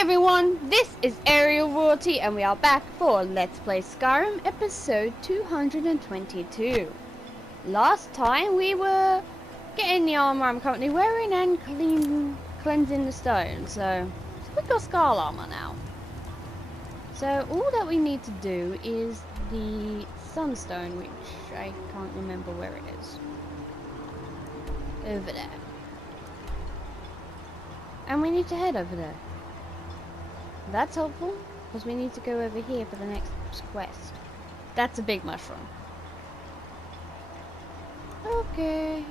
everyone, this is Aerial Royalty and we are back for Let's Play Skyrim episode 222. Last time we were getting the armor I'm currently wearing and cleansing the stone, so we've got skull armor now. So all that we need to do is the sunstone, which I can't remember where it is. Over there. And we need to head over there. That's helpful, because we need to go over here for the next quest. That's a big mushroom. Okay.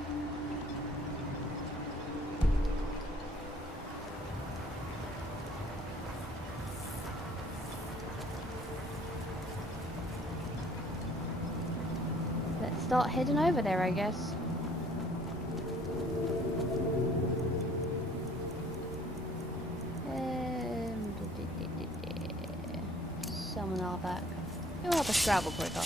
Let's start heading over there, I guess. Summon our back. You'll help us travel quicker.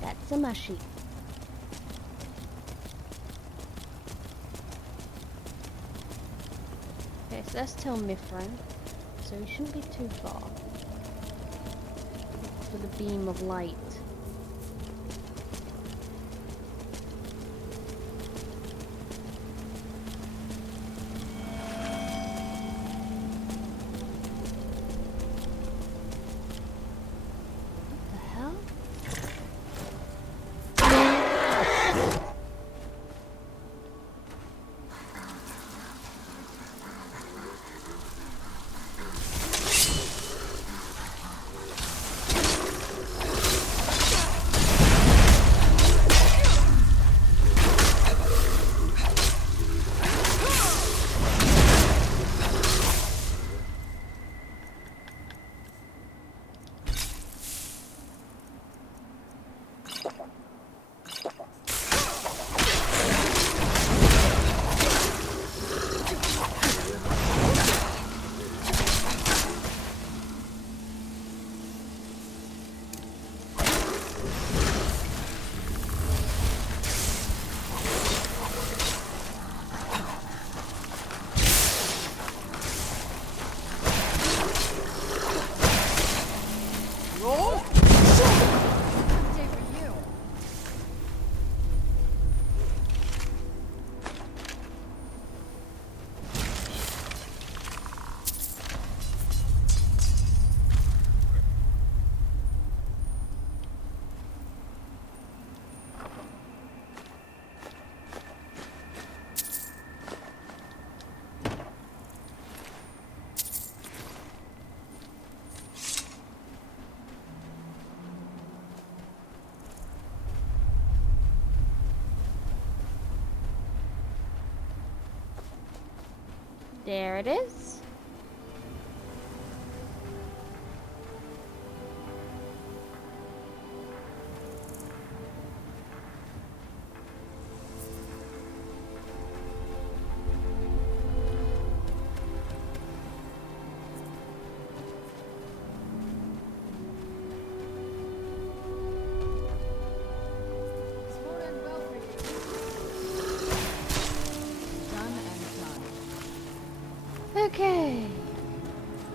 That's a mushy. Okay, so that's Tell Mithrin, so we shouldn't be too far for the beam of light. There it is.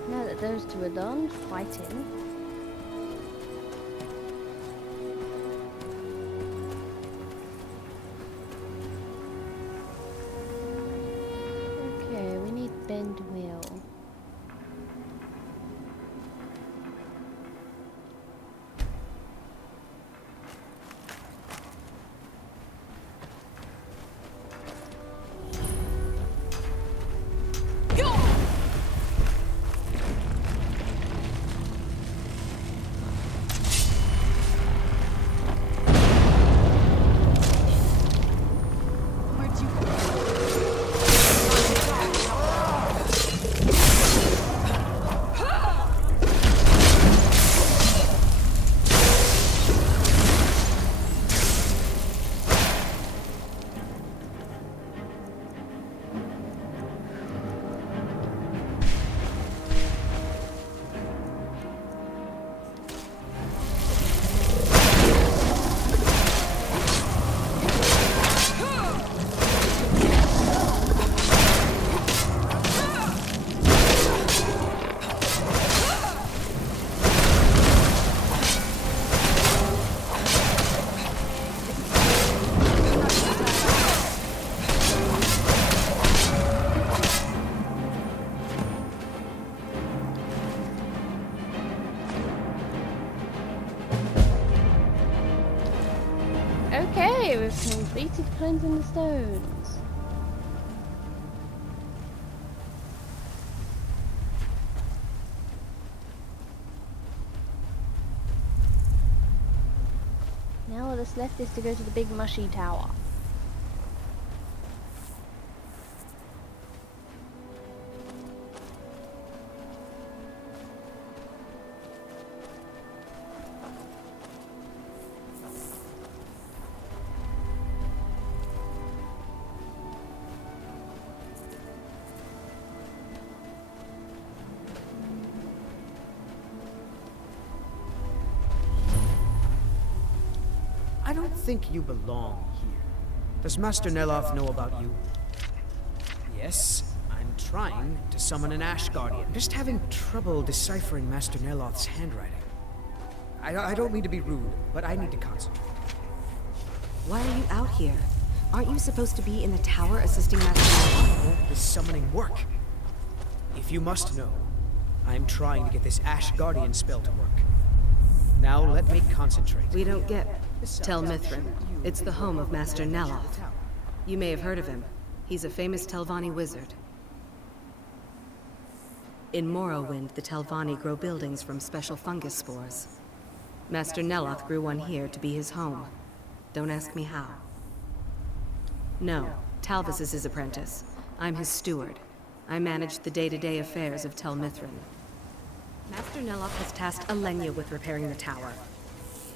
Now that those two are done fighting. Okay, we need bend wheel. Okay, we've completed cleansing the stones. Now all that's left is to go to the big mushy tower. I don't think you belong here. Does Master Neloth know about you? Yes, I'm trying to summon an Ash Guardian. I'm just having trouble deciphering Master Neloth's handwriting. I don't mean to be rude, but I need to concentrate. Why are you out here? Aren't you supposed to be in the tower assisting Master Neloth? Won't this summoning work? If you must know, I'm trying to get this Ash Guardian spell to work. Now let me concentrate. We don't get Tel Mithryn. It's the home of Master Neloth. You may have heard of him. He's a famous Telvanni wizard. In Morrowind, the Telvanni grow buildings from special fungus spores. Master Neloth grew one here to be his home. Don't ask me how. No, Talvis is his apprentice. I'm his steward. I manage the day-to-day affairs of Tel Mithryn. Master Neloth has tasked Alenia with repairing the tower.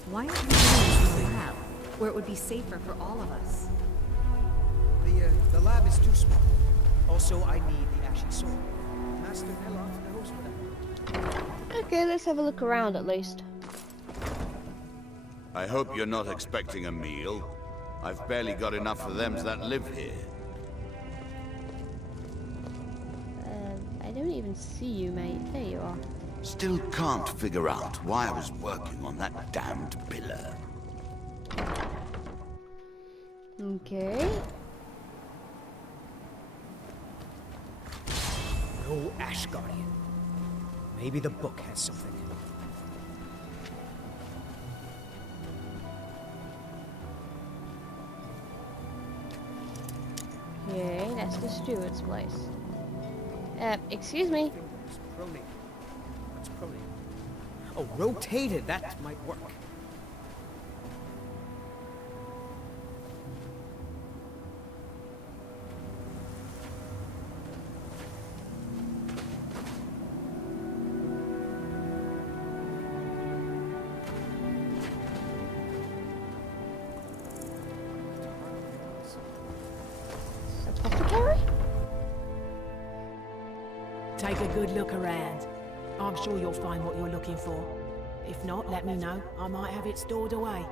Why aren't you doing this in the lab, where it would be safer for all of us? The lab is too small. Also, I need the Ashy Sword. Master Neloth knows what I need. Okay, let's have a look around at least. I hope you're not expecting a meal. I've barely got enough for them that live here. I don't even see you, mate. There you are. Still can't figure out why I was working on that damned pillar. Okay. No Ash Guardian. Maybe the book has something. Okay, that's the steward's place. Excuse me. What's pronate? Oh, rotated. That might work. Apothecary? Take a good look around. I'm sure you'll find what you're looking for. If not, let me know. I might have it stored away.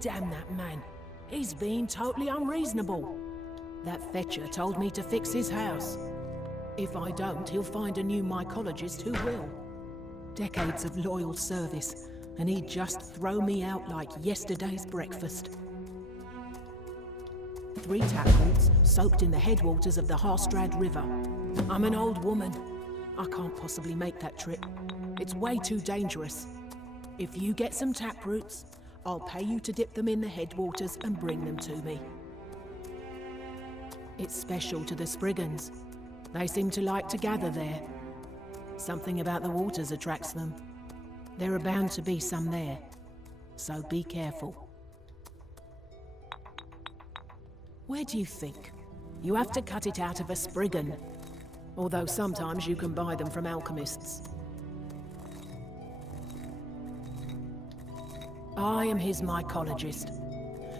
Damn that man. He's being totally unreasonable. That fetcher told me to fix his house. If I don't, he'll find a new mycologist who will. Decades of loyal service, and he'd just throw me out like yesterday's breakfast. 3 taproots soaked in the headwaters of the Harstrad River. I'm an old woman. I can't possibly make that trip. It's way too dangerous. If you get some taproots, I'll pay you to dip them in the headwaters and bring them to me. It's special to the Spriggans. They seem to like to gather there. Something about the waters attracts them. There are bound to be some there, so be careful. Where do you think? You have to cut it out of a Spriggan, although sometimes you can buy them from alchemists. I am his mycologist.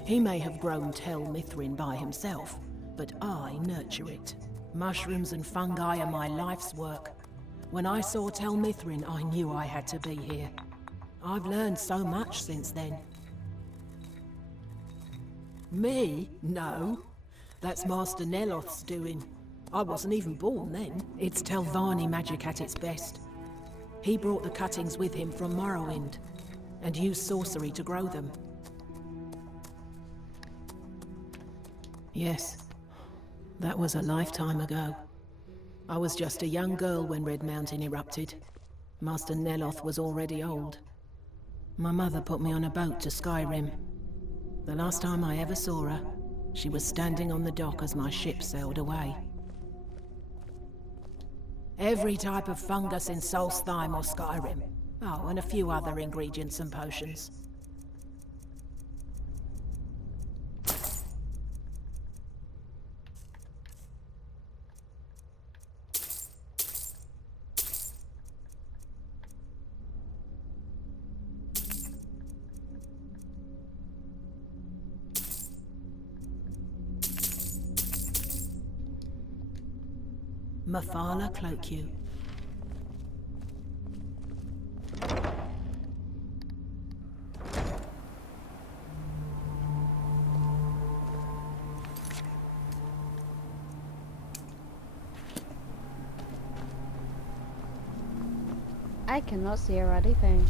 He may have grown Tel Mithrin by himself, but I nurture it. Mushrooms and fungi are my life's work. When I saw Tel Mithrin, I knew I had to be here. I've learned so much since then. Me? No. That's Master Neloth's doing. I wasn't even born then. It's Telvanni magic at its best. He brought the cuttings with him from Morrowind, and used sorcery to grow them. Yes, that was a lifetime ago. I was just a young girl when Red Mountain erupted. Master Neloth was already old. My mother put me on a boat to Skyrim. The last time I ever saw her, she was standing on the dock as my ship sailed away. Every type of fungus in Solstheim or Skyrim. Oh, and a few other ingredients and potions. Mafala cloak you. I cannot see a ruddy thing.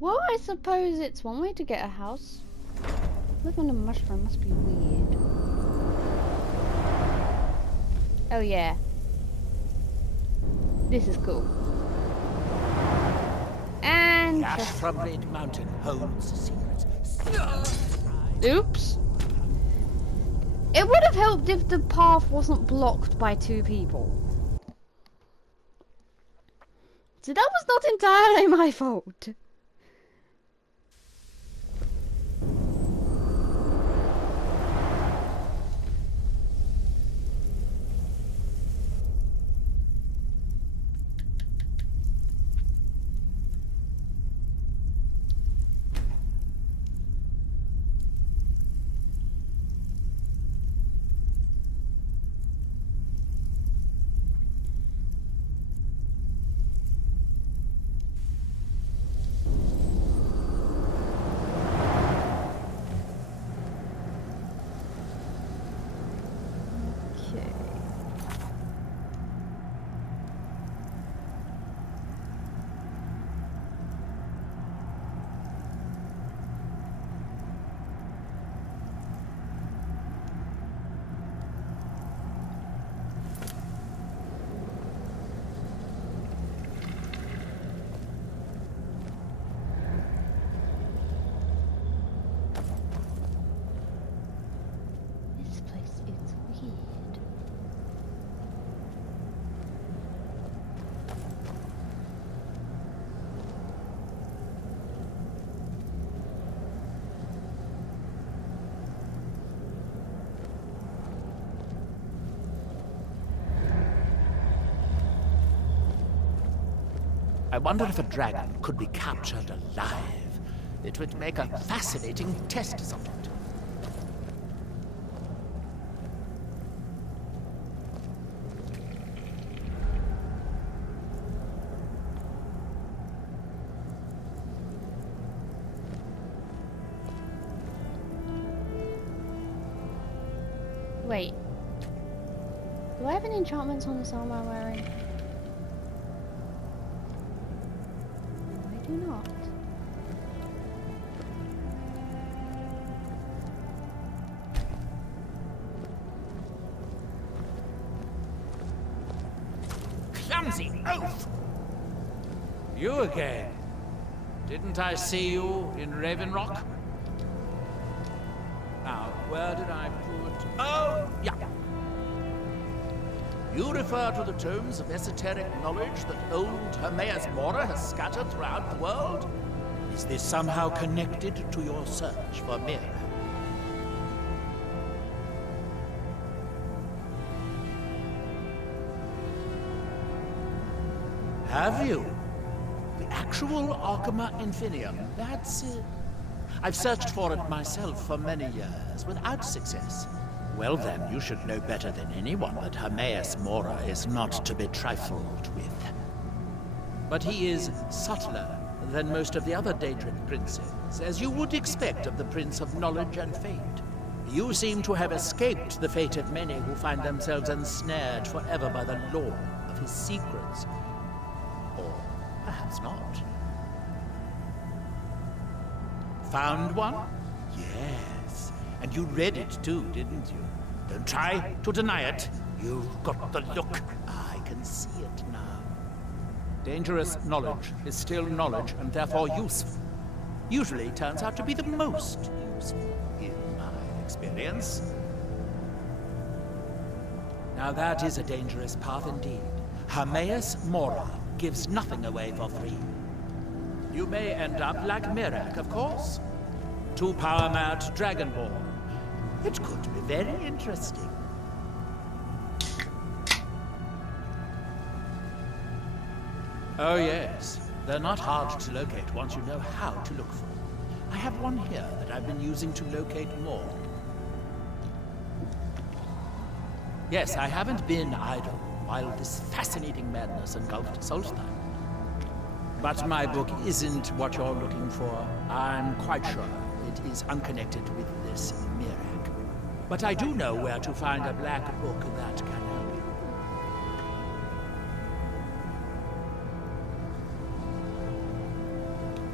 Well, I suppose it's one way to get a house. Living on a mushroom must be weird. Oh yeah. This is cool. And Ash from Red Mountain holds secrets. oops. It would have helped if the path wasn't blocked by 2 people. So that was not entirely my fault. I wonder if a dragon could be captured alive. It would make a fascinating test subject. Wait. Do I have any enchantments on this armor I'm wearing? No, I do not. Clumsy oaf! You again. Didn't I see you in Raven Rock? Now, where did I put... Oh, yeah. You refer to the tomes of esoteric knowledge that old Hermaeus Mora has scattered throughout the world? Is this somehow connected to your search for Mira? Have you? The actual Arcama Infinium, that's it. I've searched for it myself for many years, without success. Well then, you should know better than anyone that Hermaeus Mora is not to be trifled with. But he is subtler than most of the other Daedric princes, as you would expect of the Prince of Knowledge and Fate. You seem to have escaped the fate of many who find themselves ensnared forever by the law of his secrets. Or perhaps not. Found one? Yes. And you read it too, didn't you? Don't try to deny it. You've got the look. I can see it now. Dangerous knowledge is still knowledge and therefore useful. Usually turns out to be the most useful, in my experience. Now that is a dangerous path indeed. Hermaeus Mora gives nothing away for free. You may end up like Mirak, of course. Too power-mad Dragonborn. It could be very interesting. Oh yes, they're not hard to locate once you know how to look for them. I have one here that I've been using to locate more. Yes, I haven't been idle while this fascinating madness engulfed Solstheim. But my book isn't what you're looking for. I'm quite sure it is unconnected with this Mirak. But I do know where to find a black book that can help you.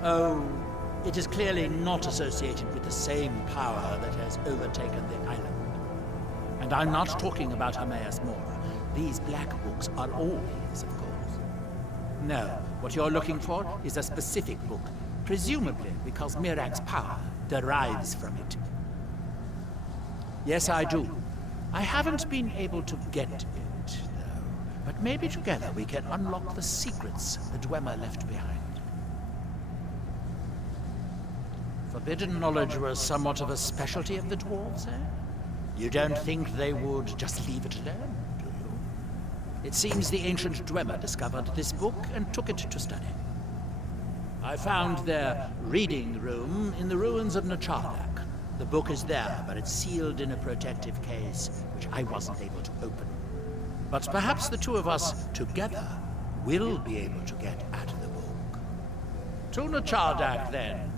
Oh, it is clearly not associated with the same power that has overtaken the island. And I'm not talking about Hermaeus Mora. These black books are all his, of course. No, what you're looking for is a specific book, presumably because Mirak's power derives from it. Yes, I do. I haven't been able to get it, though. But maybe together we can unlock the secrets the Dwemer left behind. Forbidden knowledge was somewhat of a specialty of the dwarves, eh? You don't think they would just leave it alone, do you? It seems the ancient Dwemer discovered this book and took it to study. I found their reading room in the ruins of Nachardak. The book is there, but it's sealed in a protective case, which I wasn't able to open. But perhaps the two of us, together, will be able to get at the book. To Nachardak, then.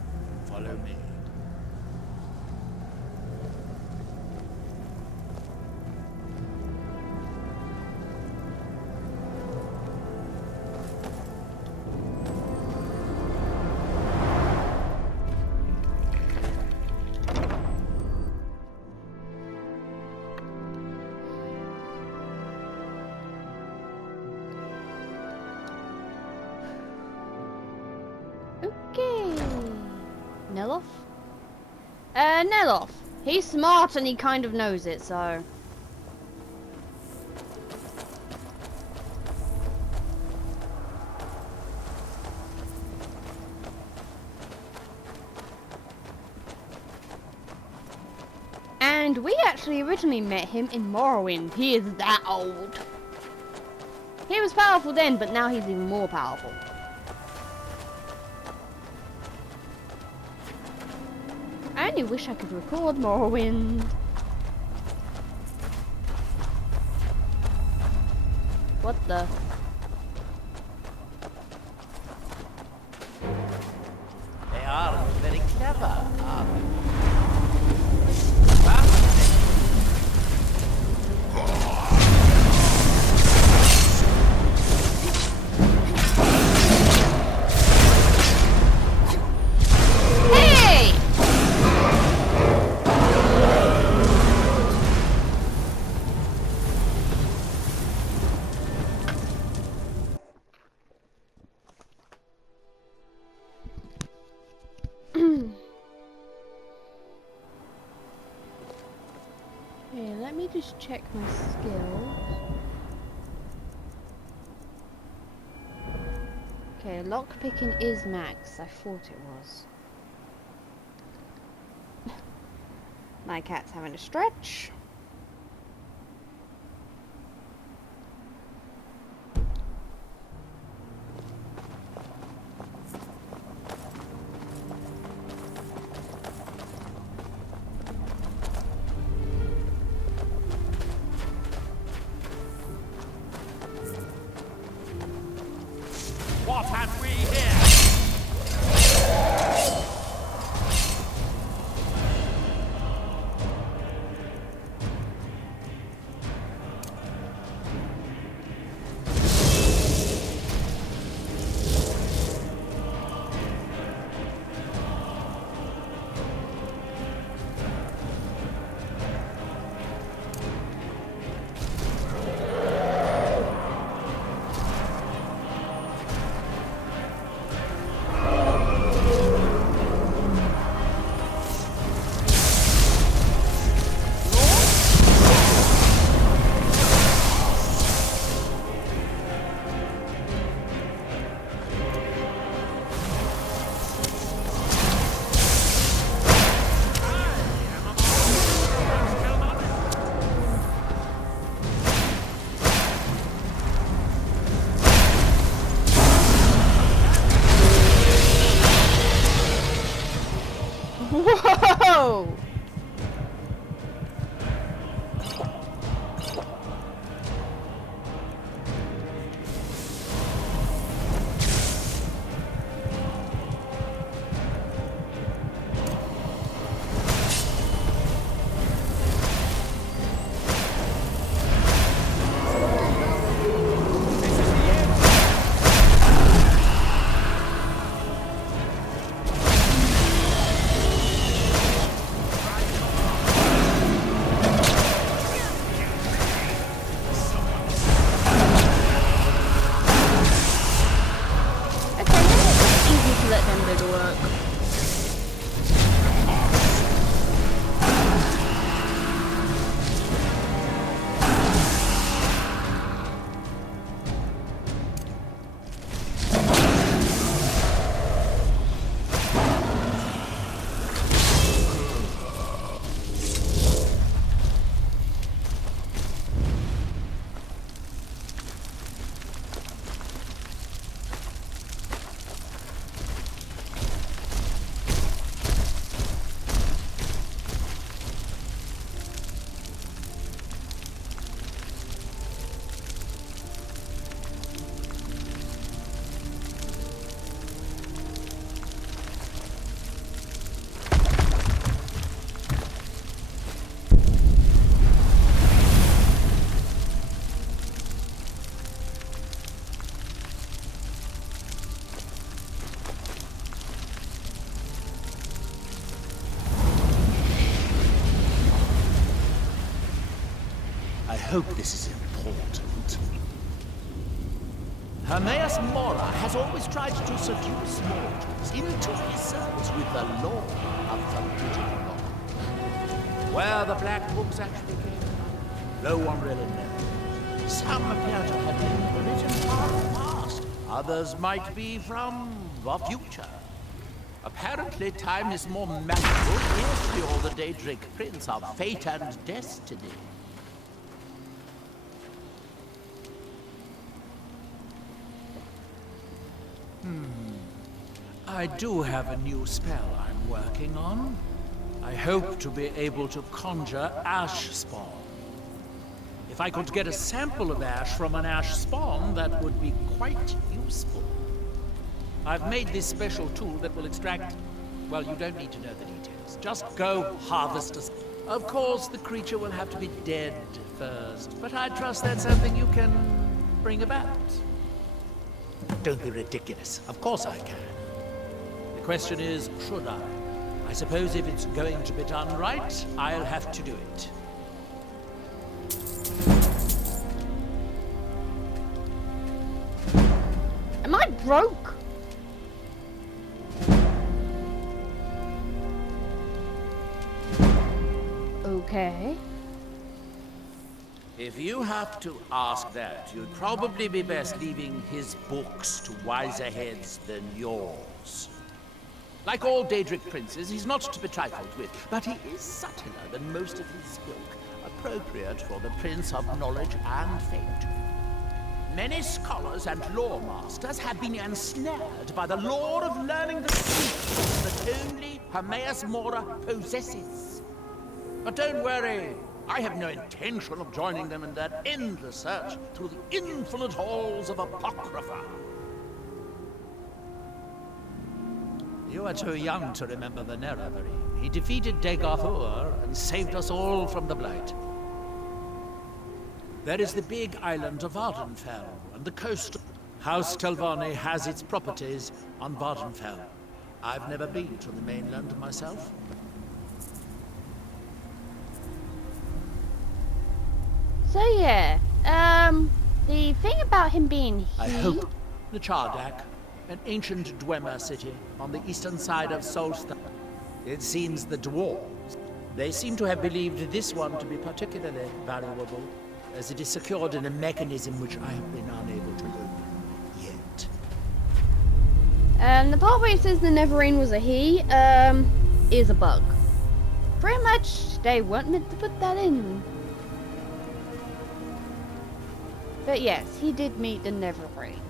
Follow me. Okay. Neloth? Neloth. He's smart and he kind of knows it, so... And we actually originally met him in Morrowind. He is that old. He was powerful then, but now he's even more powerful. I only wish I could record Morrowind. What the? They are very clever, aren't they? Okay, let me just check my skills. Okay, lockpicking is max. I thought it was. My cat's having a stretch. What have we here? Whoa! Let them do the work. I hope this is important. Hermaeus Mora has always tried to seduce mortals into his service with the law of forbidden law. Where the Black Books actually came from, no one really knows. Some appear to have been written far in the past. Others might be from the future. Apparently, time is more magical if you're the Daedric Prince of Fate and Destiny. I do have a new spell I'm working on. I hope to be able to conjure ash spawn. If I could get a sample of ash from an ash spawn, that would be quite useful. I've made this special tool that will extract... Well, you don't need to know the details. Just go harvest us. Of course, the creature will have to be dead first, but I trust that's something you can bring about. Don't be ridiculous. Of course I can. The question is, should I? I suppose if it's going to be done right, I'll have to do it. Am I broke? Okay. If you have to ask that, you'd probably be best leaving his books to wiser heads than yours. Like all Daedric princes, he's not to be trifled with, but he is subtler than most of his ilk, appropriate for the Prince of Knowledge and Fate. Many scholars and lore masters have been ensnared by the lore of learning the secrets that only Hermaeus Mora possesses. But don't worry, I have no intention of joining them in their endless search through the infinite halls of Apocrypha. You are too young to remember the Neloth. He defeated Degathur and saved us all from the Blight. There is the big island of Vardenfell and the coast. House Telvanni has its properties on Vardenfell. I've never been to the mainland myself. So yeah, the thing about him being here... I hope the Chardak, an ancient Dwemer city on the eastern side of Solstar. It seems the dwarves, they seem to have believed this one to be particularly valuable, as it is secured in a mechanism which I have been unable to open yet. The part where it says the Neverine was a he, is a bug. Pretty much, they weren't meant to put that in. But yes, he did meet the Neverine.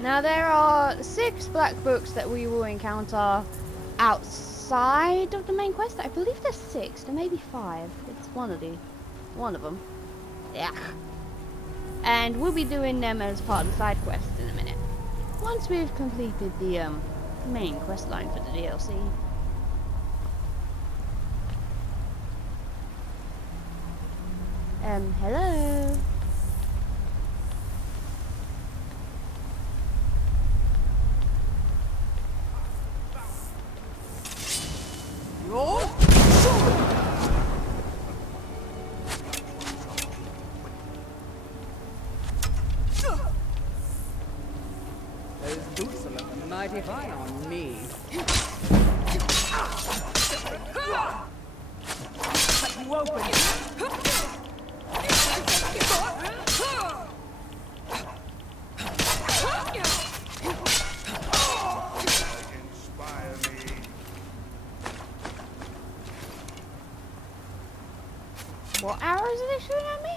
Now there are 6 black books that we will encounter outside of the main quest. I believe there's 6, there may be 5. It's one of them. Yeah. And we'll be doing them as part of the side quest in a minute. Once we've completed the main quest line for the DLC. Hello. Those boots are looking mighty fine on me. Cut you open. What arrows are they shooting at me?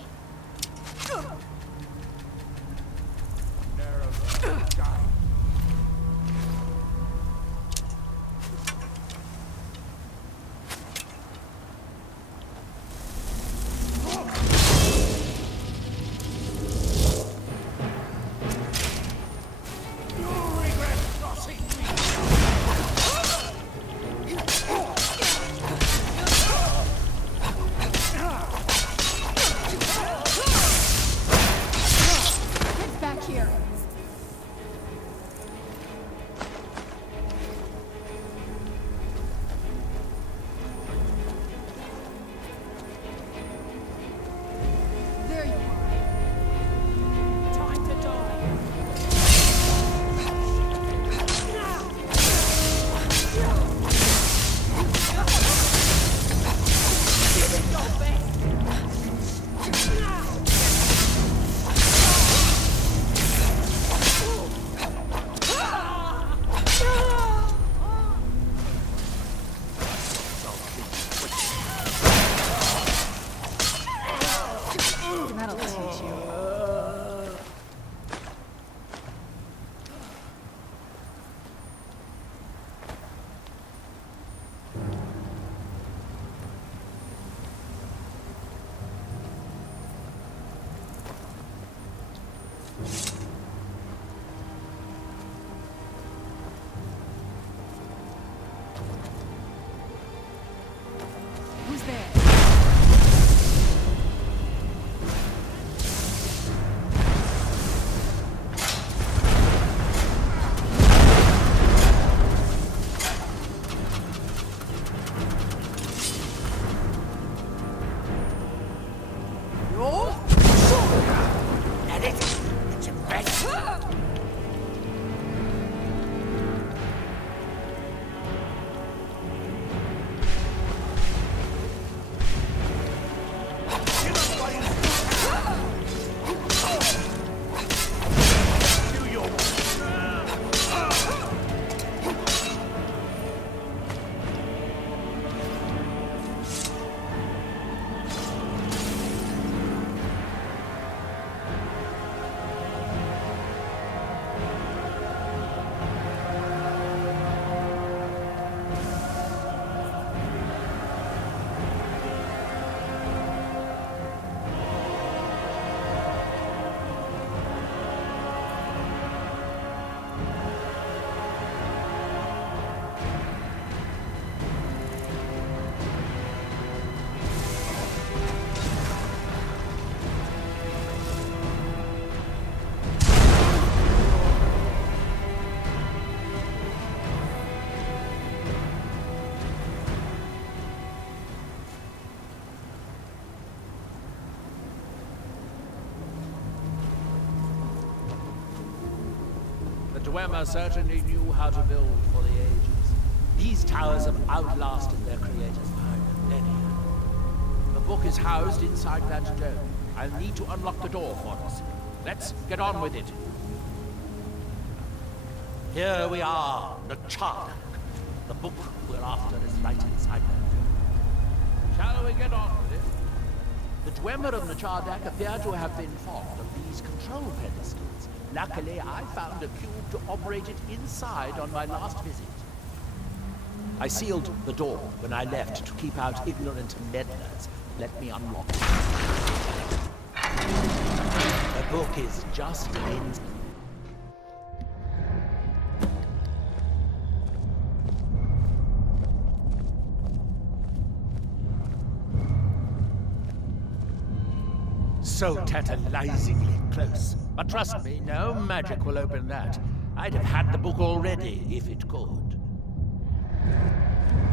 Dwemer certainly knew how to build for the ages. These towers have outlasted their creators by millennia. The book is housed inside that dome. I'll need to unlock the door for us. Let's get on with it. Here we are, Nachardak. The book we're after is right inside that dome. Shall we get on with it? The Dwemer of Nachardak appear to have been fond of these control pedestals. Luckily, I found a cube to operate it inside on my last visit. I sealed the door when I left to keep out ignorant meddlers. Let me unlock it. The book is just in. So tantalizingly close. But trust me, no magic will open that. I'd have had the book already if it could.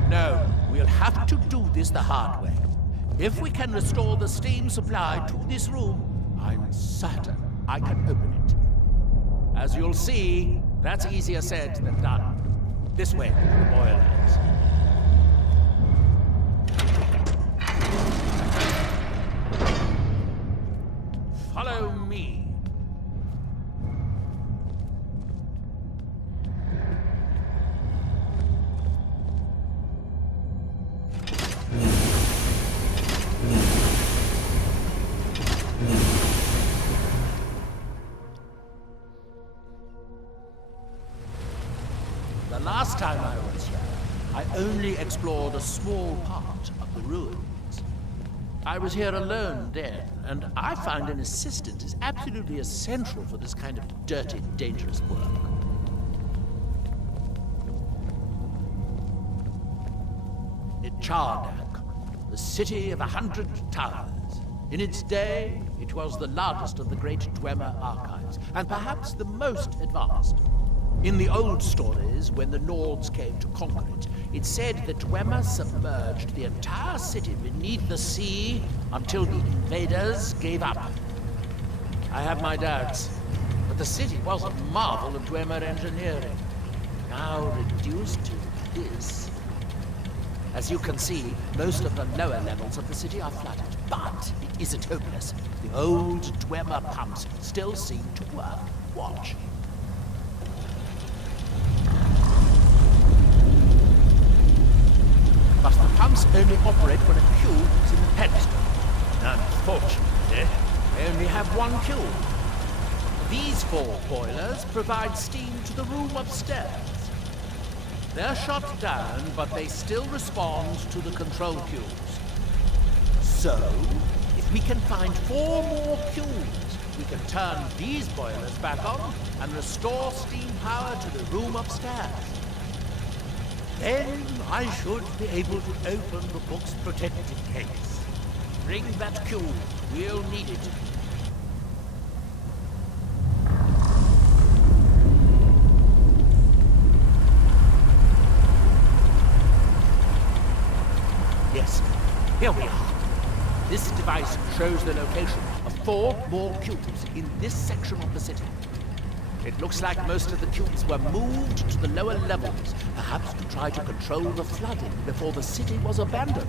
No, we'll have to do this the hard way. If we can restore the steam supply to this room, I'm certain I can open it. As you'll see, that's easier said than done. This way, the boilers. Follow me. The last time I was here, I only explored a small part of the ruins. I was here alone then, and I find an assistant is absolutely essential for this kind of dirty, dangerous work. Nachardak, the city of 100 towers. In its day, it was the largest of the great Dwemer archives, and perhaps the most advanced. In the old stories, when the Nords came to conquer it, it said that Dwemer submerged the entire city beneath the sea until the invaders gave up. I have my doubts, but the city was a marvel of Dwemer engineering. Now reduced to this. As you can see, most of the lower levels of the city are flooded, but it isn't hopeless. The old Dwemer pumps still seem to work. Watch. But the pumps only operate when a cube is in the pedestal. Unfortunately, they only have one cube. These 4 boilers provide steam to the room upstairs. They're shut down, but they still respond to the control cubes. So, if we can find 4 more cubes, we can turn these boilers back on and restore steam power to the room upstairs. Then I should be able to open the book's protected case. Bring that cube. We'll need it. Yes, here we are. This device shows the location of 4 more cubes in this section of the city. It looks like most of the cubes were moved to the lower levels, perhaps to try to control the flooding before the city was abandoned.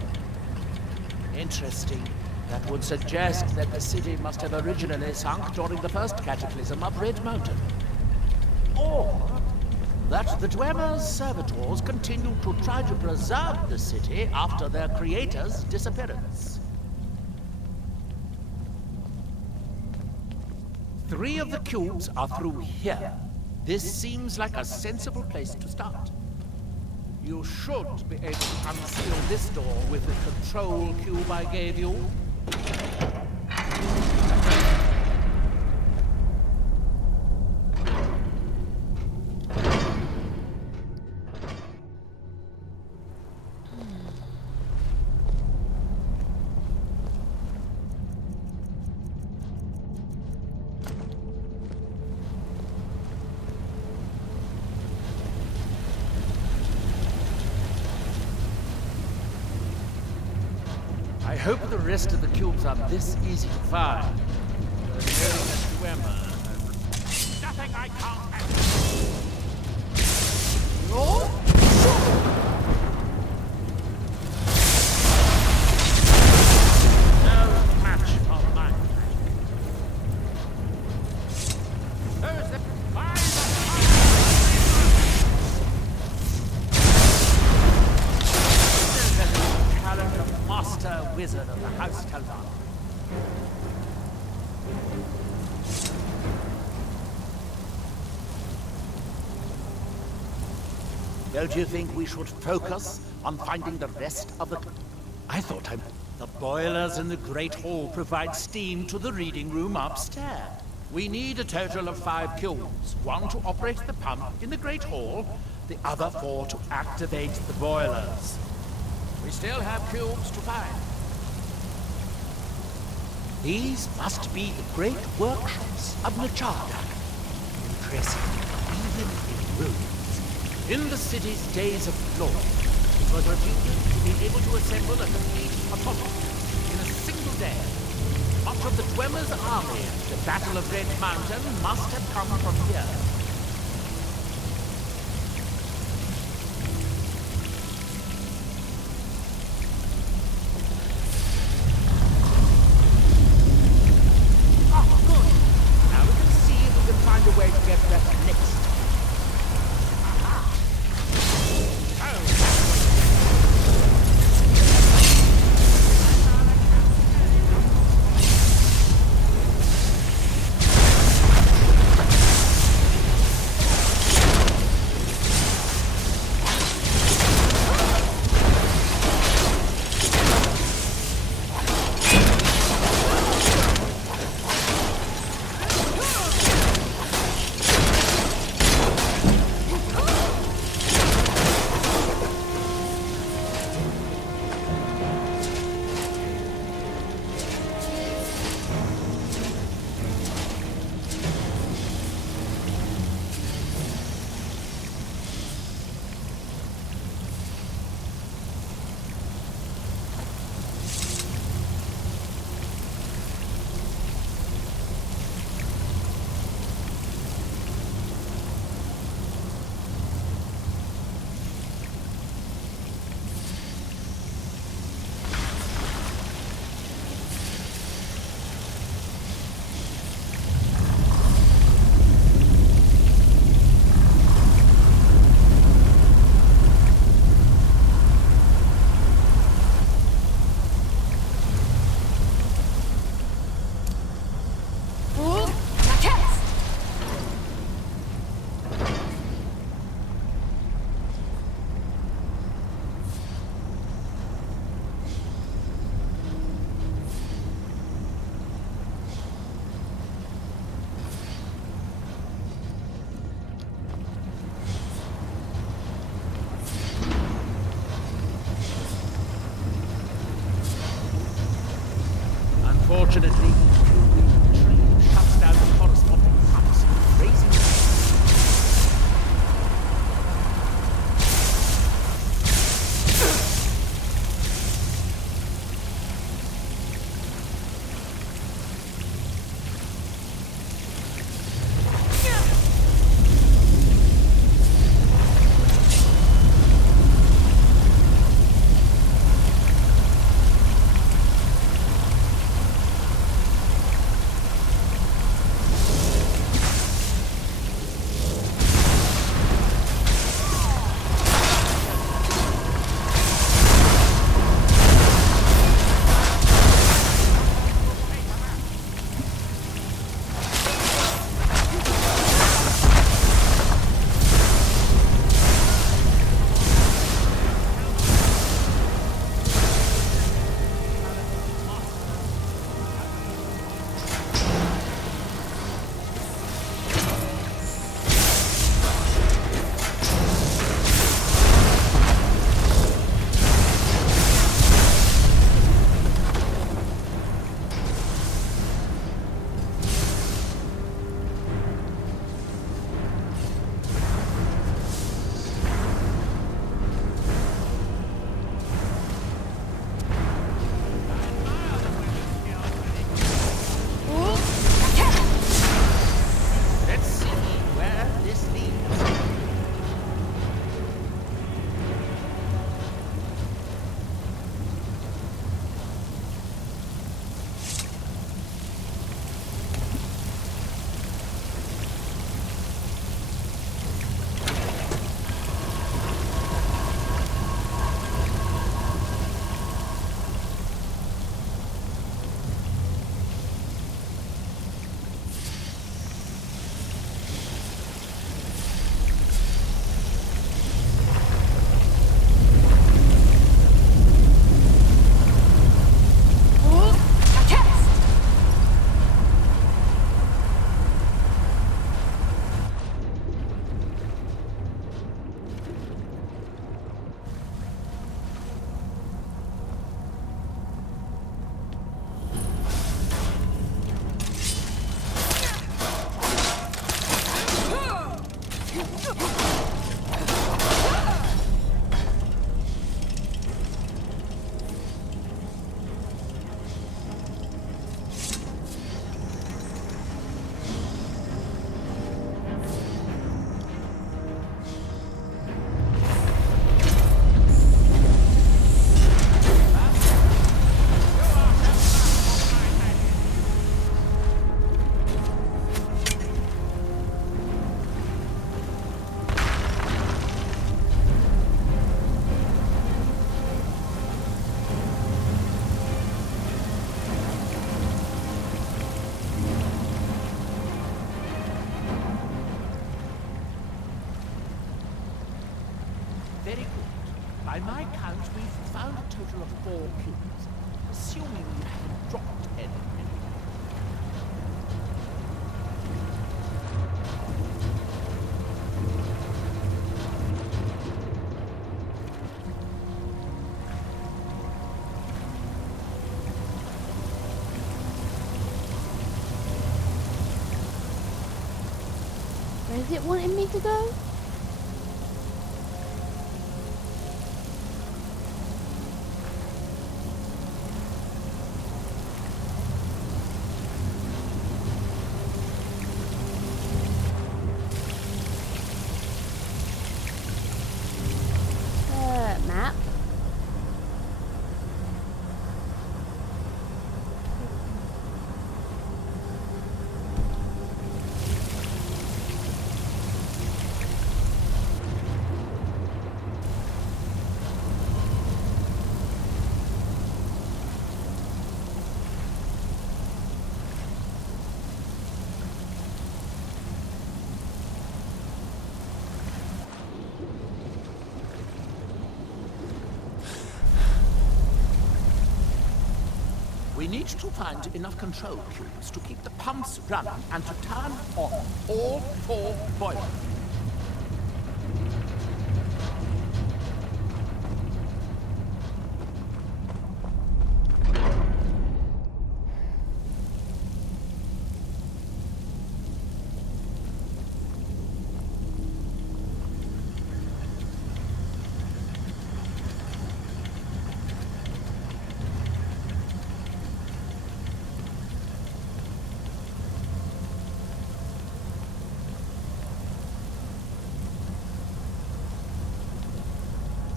Interesting. That would suggest that the city must have originally sunk during the first cataclysm of Red Mountain. Or that the Dwemer's servitors continued to try to preserve the city after their creator's disappearance. 3 of the cubes are through here. This seems like a sensible place to start. You should be able to unseal this door with the control cube I gave you. I hope the rest of the cubes are this easy to find. Dwemer. Nothing I can't handle. match for mine. There's the calendar master wizard of the House Talvan. Don't you think we should focus on finding the rest of the... I thought I... The boilers in the Great Hall provide steam to the reading room upstairs. We need a total of 5 kilns. 1 to operate the pump in the Great Hall, the other 4 to activate the boilers. We still have kilns to find. These must be the great workshops of Nachardak. Impressive, even in ruins. In the city's days of glory, it was reputed to be able to assemble a complete autonomy in a single day. Much of the Dwemer's army at the Battle of Red Mountain must have come from here. Oh, good. Now we can see if we can find a way to get that next. Unfortunately, the tree shuts down the corresponding pumps, raising... By my count, we've found a total of 4 cubes, assuming you haven't dropped any. Where is it wanting me to go? Map. We need to find enough control cubes to keep the pumps running and to turn on all 4 boilers.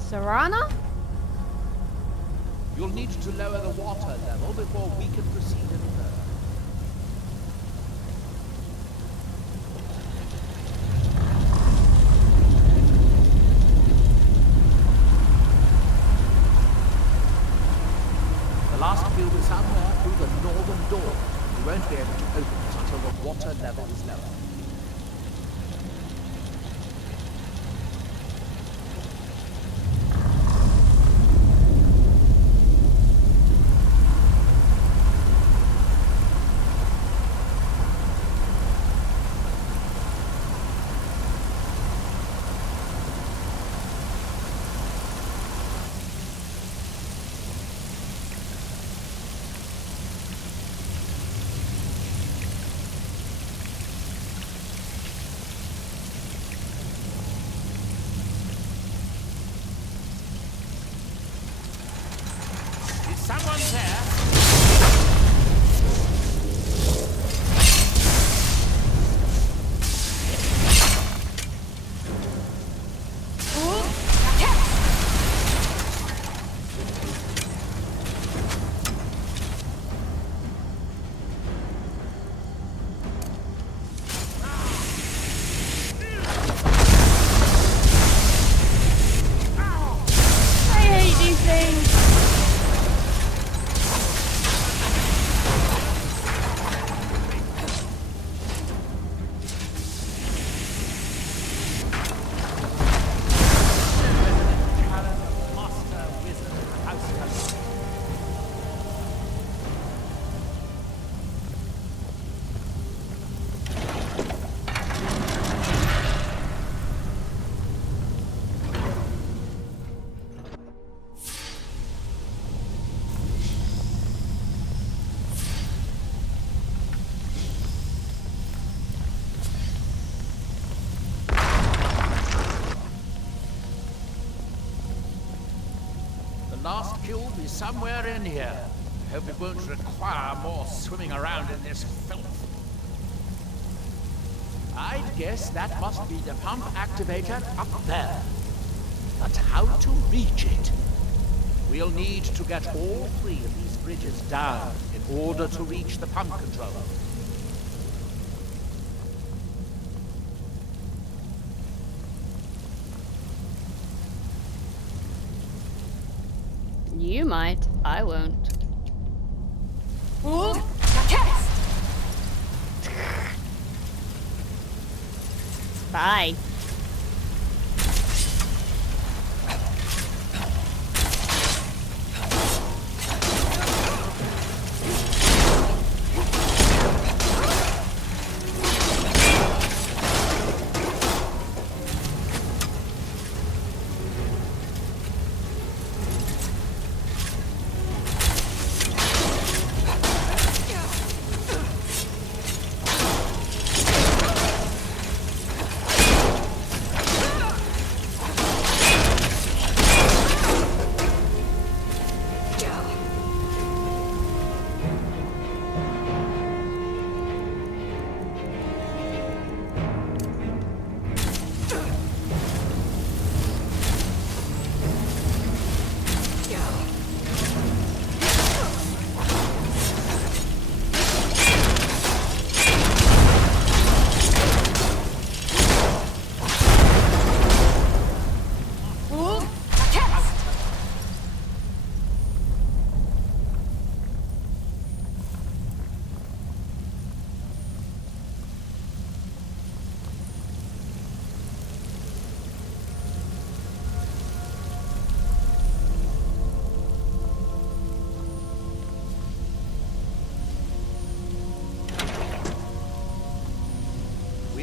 Sarana? You'll need to lower the water level before we can proceed any further. The last cube is somewhere through the northern door. We won't be able to open it until the water level is lower. Someone there? I hate these things. Last cube is somewhere in here. I hope it won't require more swimming around in this filth. I'd guess that must be the pump activator up there. But how to reach it? We'll need to get all 3 of these bridges down in order to reach the pump controller. You might. I won't. Bye.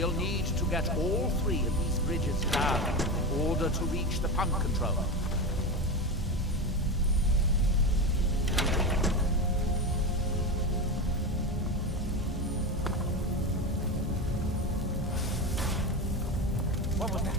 We'll need to get all 3 of these bridges down in order to reach the pump control. What was that?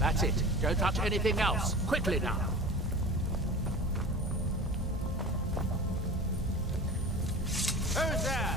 That's it. Don't touch anything else. Quickly now. Who's there?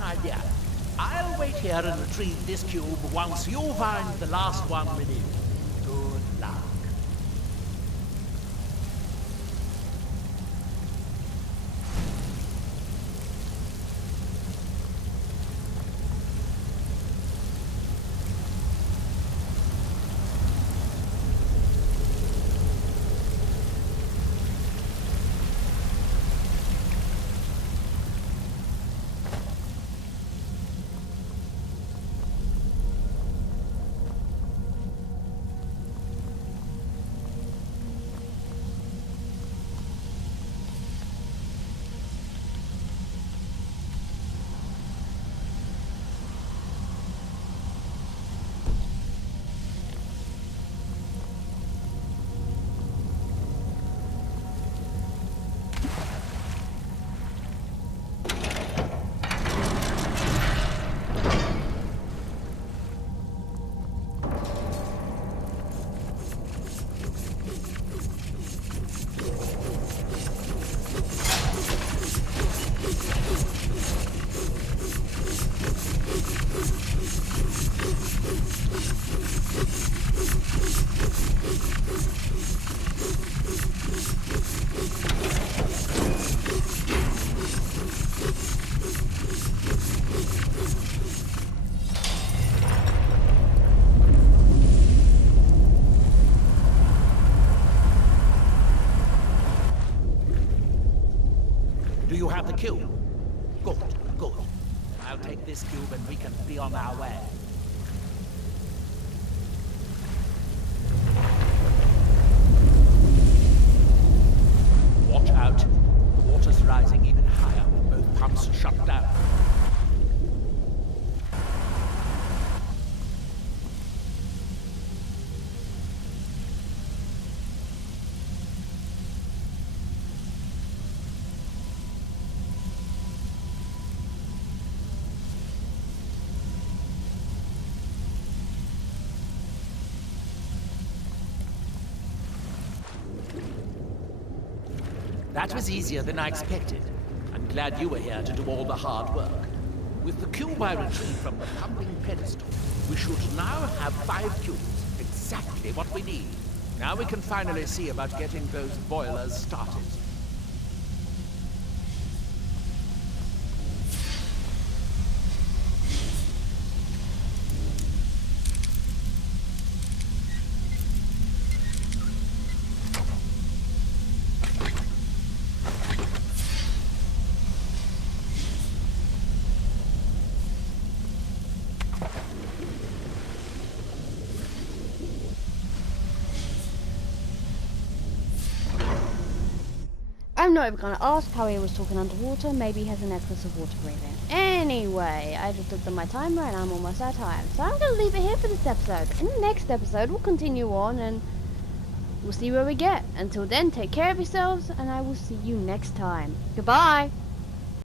Idea. I'll wait here and retrieve this cube once you find the last one within. Good luck. You have the cube. Good, good. I'll take this cube and we can be on our way. Watch out. The water's rising even higher. fire or both pumps shut down. That was easier than I expected. I'm glad you were here to do all the hard work. With the cube I retrieved from the pumping pedestal, we should now have 5 cubes. Exactly what we need. Now we can finally see about getting those boilers started. I'm not even gonna ask how he was talking underwater. Maybe he has a necklace of water breathing. Anyway, I just looked at my timer and I'm almost out of time. So I'm gonna leave it here for this episode. In the next episode, we'll continue on and we'll see where we get. Until then, take care of yourselves and I will see you next time. Goodbye!